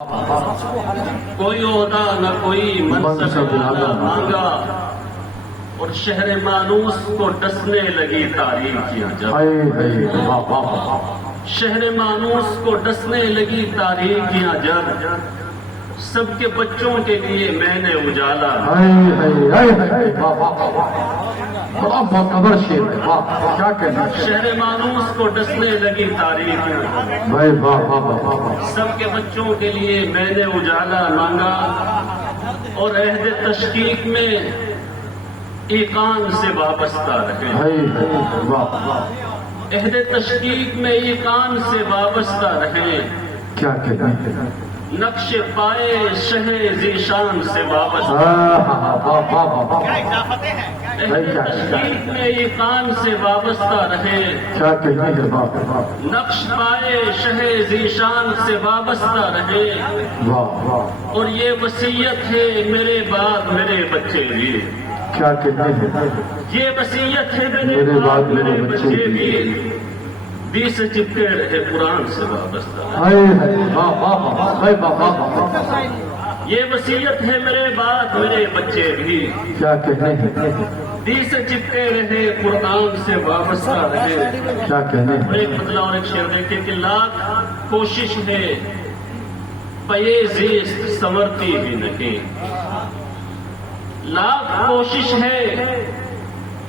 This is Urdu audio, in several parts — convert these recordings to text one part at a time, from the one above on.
کوئی عہدہ نہ کوئی منصب مانگا اور شہر مانوس کو ڈسنے لگی تاریخیاں جب شہر مانوس کو ڈسنے لگی تاریخیاں جب سب کے بچوں کے لیے میں نے اجالا شہر مانوس کو ڈسنے لگی تاریخیاں سب کے بچوں کے لیے میں نے اجالا مانگا اور عہد تشکیک میں ایقان سے وابستہ رہے عہد تشکیک میں ایقان سے وابستہ رہے کیا کہنا ہے نقش پائے شہ ذیشان سے وابستہ تشکیک میں ایقان سے وابستہ رہے کیا کہنا ہے نقش پائے شہ ذیشان سے وابستہ رہے اور یہ وصیت ہے میرے بعد میرے بچے بھی کیا کہنا ہے یہ وصیت ہے میرے بعد میرے بچے بھی بھی سے چپکے رہے قرآن سے وابستہ یہ وصیت ہے میرے بعد میرے بچے بھی کیا کہنا ہے دی سے چپکے رہے قرآن سے وابستہ رہے کیا کہنا اور ہے ایک بدلا اور ایک شعر دیکھے کہ لاکھ کوشش ہے پے زیست سنورتی بھی نہیں لاکھ کوشش ہے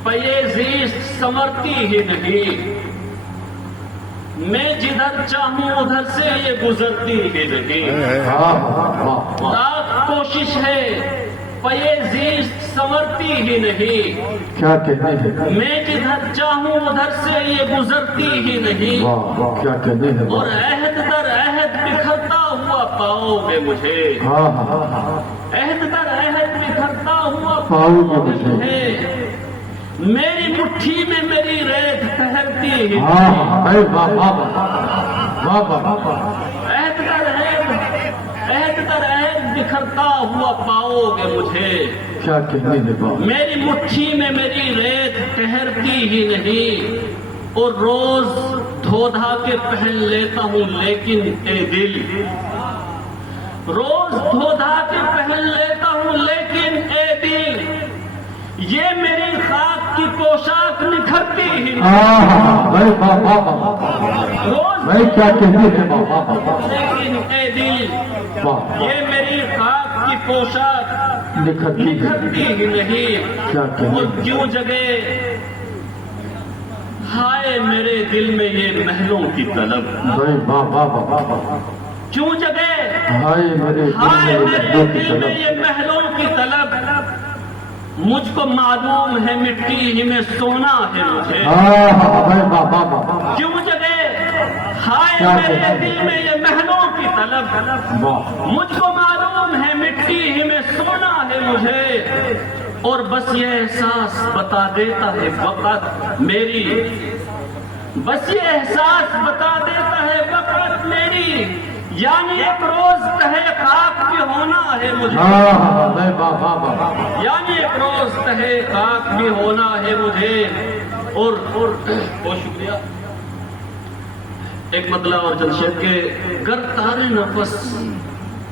پے زیست سنورتی ہی نہیں میں جدھر چاہوں ادھر سے یہ گزرتی ہی نہیں لاکھ کوشش ہے پے زیست سنورتی ہی نہیں کیا کہنا ہے میں جدھر چاہوں ادھر سے یہ گزرتی ہی نہیں کیا کہنا ہے اور عہد در عہد بکھرتا ہوا پاؤ گے مجھے عہد در عہد بکھرتا ہوا پاؤ گے مجھے میری مٹھی میں میری ریت ٹھہرتی ہی عہد در عہد بکھرتا ہوا پاؤ گے مجھے کیا کہنا ہے میری مٹھی میں میری ریت ٹھہرتی ہی نہیں اور روز دھو دھا کے پہن لیتا ہوں لیکن اے دل روز دھو دھا کے پہن لیتا ہوں لیکن اے دل یہ میری خاک کی پوشاک نکھرتی ہی میں کیا کہنا ہے لیکن اے دل یہ میری خاک کی پوشاک نکھرتی ہی نہیں کیا کہنا اور کیوں جگے ہائے میرے دل میں یہ محلوں کی طلب کیوں جگے ہائے میرے دل میں یہ محلوں کی طلب مجھ کو معلوم ہے مٹی ہی میں سونا ہے مجھے کیوں جگے ہائے میرے دل میں یہ محلوں کی طلب مجھ کو معلوم ہے مٹی ہی میں سونا ہے مجھے اور بس یہ احساس بتا دیتا ہے وقت میری بس یہ احساس بتا دیتا ہے وقت میری یعنی ایک روز کہے خاک بھی ہونا ہے مجھے یعنی ایک روز کہے خاک بھی ہونا ہے مجھے اور بہت شکریہ ایک مطلب اور جمشید کے گر تارے نفس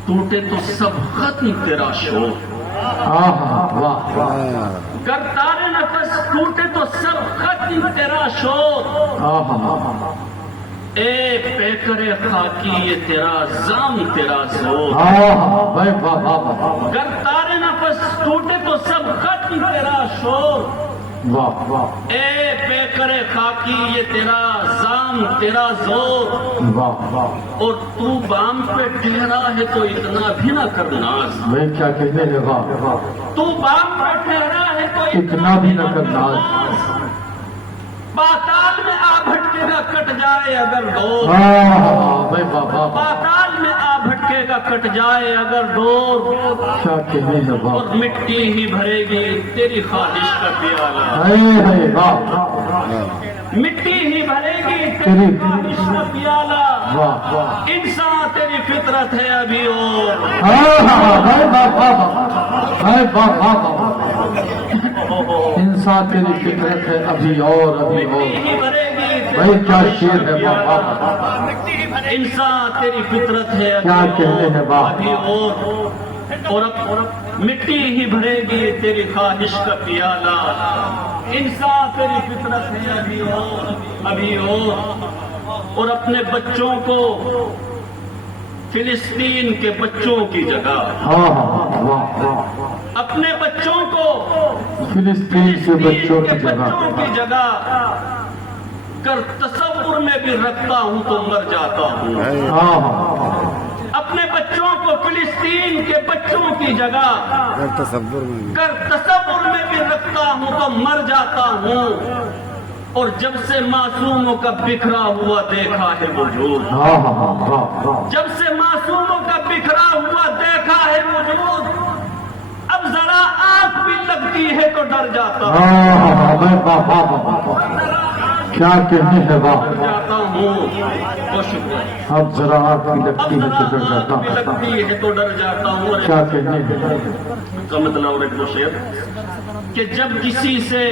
ٹوٹے تو سب ختم تیرا شور گر تارے نفس ٹوٹے تو سب ختم تیرا شور اے پیکر خاکی یہ تیرا زام تیرا زور گر تارے نفس ٹوٹے تو سب ختم تیرا شور اے پیکر خاکی یہ تیرا زام تیرا زور اور تو بام پہ ٹھہرا ہے تو اتنا بھی نہ کر ناز میں کیا کہنے لگا تو بام پہ ٹھہرا ہے تو اتنا بھی نہ کر ناز پاتال میں آ بھٹکے گا کٹ جائے اگر دور پاتال میں آ بھٹکے گا کٹ جائے اگر دور کیا کہنے لگا اور مٹی ہی بھرے گی تیری خواہش کا پیالہ مٹی ہی بھرے گی تیری خواہش کا پیالہ انسان تیری فطرت ہے ابھی اور انسان تیری فطرت ہے ابھی اور ابھی اور مٹی ہی بھرے گی بھائی کیا شیر ہے مٹی ہی بھرے انسان تیری فطرت ہے کیا کہنے ہیں باپ ابھی اور اب مٹی ہی بھرے گی تیری خواہش کا پیالہ. انسان تیری فطرت ہے ابھی اور اپنے بچوں کو فلسطین کے بچوں کی جگہ ہاں ہاں واہ واہ اپنے بچوں کو فلسطین کے بچوں کی بچوں کی جگہ جگہ کر تصور میں بھی رکھتا ہوں تو مر جاتا ہوں. ہاں ہاں اپنے بچوں کو فلسطین کے بچوں کی جگہ کر تصور میں بھی رکھتا ہوں تو مر جاتا ہوں. اور جب سے معصوموں کا بکھرا ہوا دیکھا ہے وجود ہاں ہاں ہاں جب سے معصوموں کا بکھرا ہوا دیکھا ہے وجود اب ذرا آنکھ بھی لگتی ہے تو ڈر جاتا ہوں کیا کہنے ہیں باپ جاتا ہوں. بہت شکریہ. اب ذرا آپ کی لگتی ہے تو ڈر جاتا آنکھ بھی ہوں. لگتی ہے تو ڈر جاتا ہوں. کیا کہنے ہیں کا مطلب اور ایک شعر کہ جب کسی سے